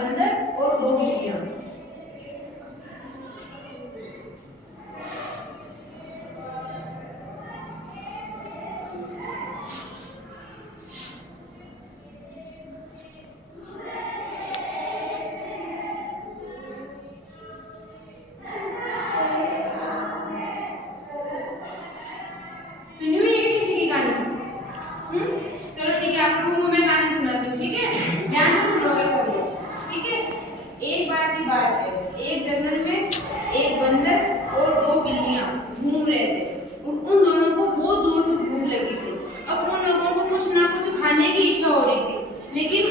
बंदर और 2 बिल्लियां। सुनी हुई है किसी की कहानी? चलो ठीक है, आपको मैं कहानी सुनाती हूँ, ठीक है? ध्यान से सुनोगे सब लोग, ठीक है? एक बार की बात है, एक जंगल में एक बंदर और 2 बिल्लियां घूम रहे थे। उन दोनों को बहुत जोर से भूख लगी थी। अब उन लोगों को कुछ ना कुछ खाने की इच्छा हो रही थी, लेकिन